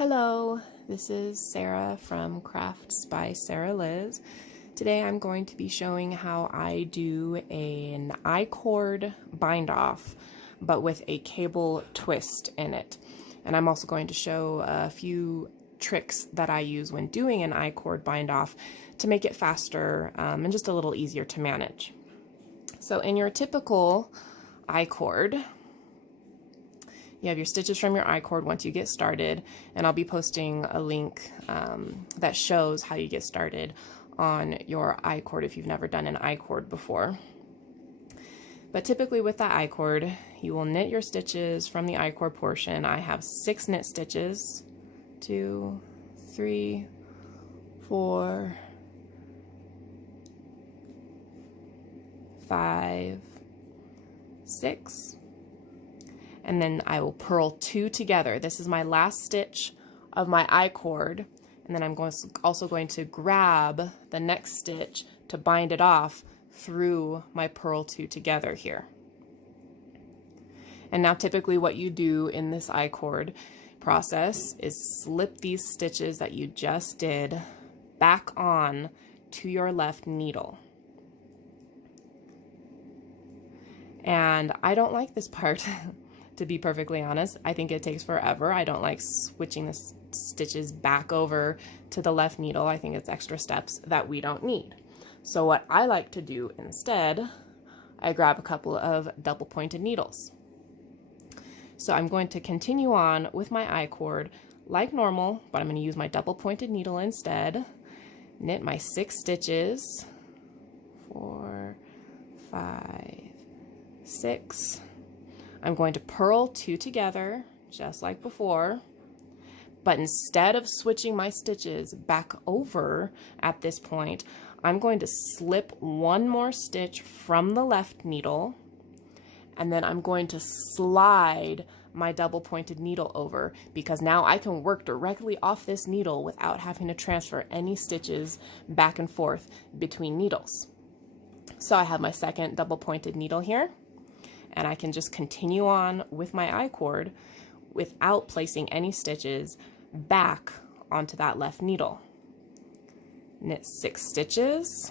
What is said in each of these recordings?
Hello, this is Sarah from Crafts by Sarah Liz. Today I'm going to be showing how I do an I-cord bind off, but with a cable twist in it. And I'm also going to show a few tricks that I use when doing an I-cord bind off to make it faster and just a little easier to manage. So in your typical I-cord, you have your stitches from your I-cord once you get started, and I'll be posting a link that shows how you get started on your I-cord if you've never done an I-cord before. But typically with that I-cord, you will knit your stitches from the I-cord portion. I have 6 knit stitches, 2, 3, 4, 5, 6. And then I will purl 2 together. This is my last stitch of my I-cord, and then I'm also going to grab the next stitch to bind it off through my purl 2 together here. And now typically what you do in this I-cord process is slip these stitches that you just did back on to your left needle. And I don't like this part. To be perfectly honest, I think it takes forever. I don't like switching the stitches back over to the left needle. I think it's extra steps that we don't need. So what I like to do instead, I grab a couple of double pointed needles. So I'm going to continue on with my I-cord like normal, but I'm going to use my double pointed needle instead. Knit my 6 stitches, 4, 5, 6. I'm going to purl 2 together, just like before, but instead of switching my stitches back over at this point, I'm going to slip 1 more stitch from the left needle, and then I'm going to slide my double pointed needle over, because now I can work directly off this needle without having to transfer any stitches back and forth between needles. So I have my second double pointed needle here, and I can just continue on with my I-cord without placing any stitches back onto that left needle. Knit 6 stitches,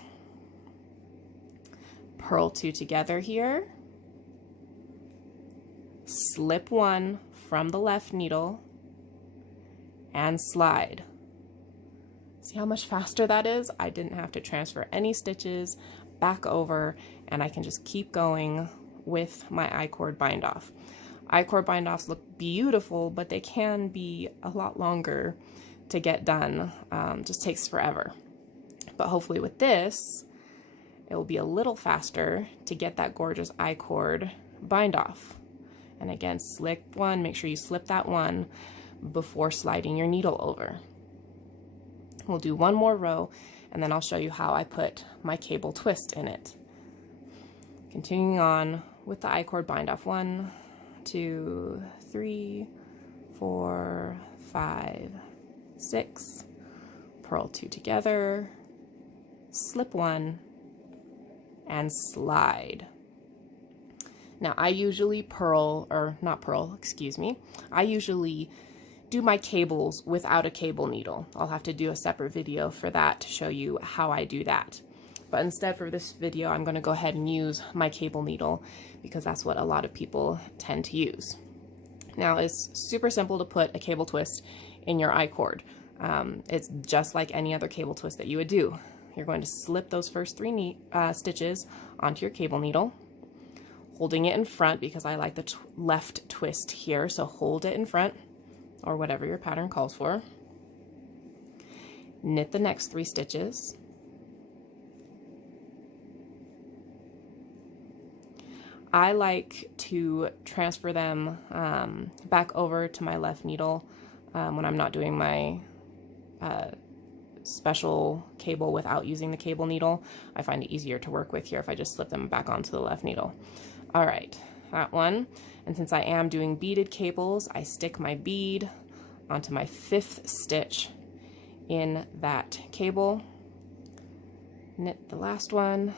purl 2 together here, slip 1 from the left needle, and slide. See how much faster that is? I didn't have to transfer any stitches back over, and I can just keep going with my I-cord bind off. I-cord bind offs look beautiful, but they can be a lot longer to get done. Just takes forever. But hopefully with this, it will be a little faster to get that gorgeous I-cord bind off. And again, slip 1, make sure you slip that 1 before sliding your needle over. We'll do 1 more row, and then I'll show you how I put my cable twist in it. Continuing on with the I-cord bind off, 1, 2, 3, 4, 5, 6, purl 2 together, slip 1, and slide. Now I usually I usually do my cables without a cable needle. I'll have to do a separate video for that to show you how I do that. But instead for this video, I'm going to go ahead and use my cable needle because that's what a lot of people tend to use. Now it's super simple to put a cable twist in your I-cord. It's just like any other cable twist that you would do. You're going to slip those first 3 stitches onto your cable needle, holding it in front because I like the left twist here, so hold it in front or whatever your pattern calls for. Knit the next 3 stitches. I like to transfer them back over to my left needle when I'm not doing my special cable without using the cable needle. I find it easier to work with here if I just slip them back onto the left needle. All right, that one. And since I am doing beaded cables, I stick my bead onto my 5th stitch in that cable. Knit the last one.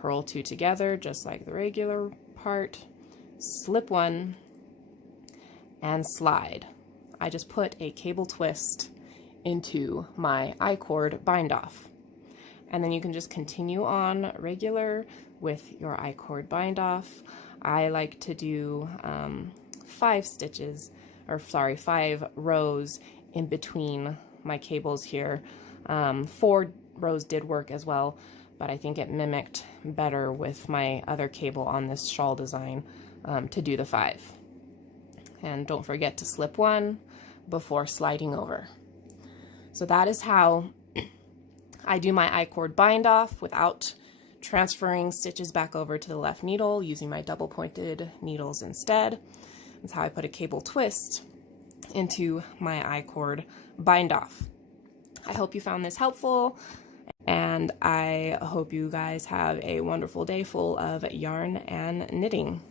Purl 2 together, just like the regular part, slip 1, and slide. I just put a cable twist into my I-cord bind off. And then you can just continue on regular with your I-cord bind off. I like to do 5 rows in between my cables here. 4 rows did work as well, but I think it mimicked better with my other cable on this shawl design to do the 5. And don't forget to slip 1 before sliding over. So that is how I do my I-cord bind off without transferring stitches back over to the left needle, using my double pointed needles instead. That's how I put a cable twist into my I-cord bind off. I hope you found this helpful, and I hope you guys have a wonderful day full of yarn and knitting.